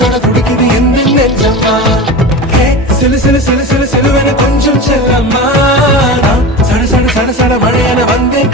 தொட துடிக்குது எந்த நெஞ்சம்மா சிலு சிலு சிலு சிலு சிலுவென கொஞ்சம் செல்லம்மா சட சட சட சட மழையென வந்தேன்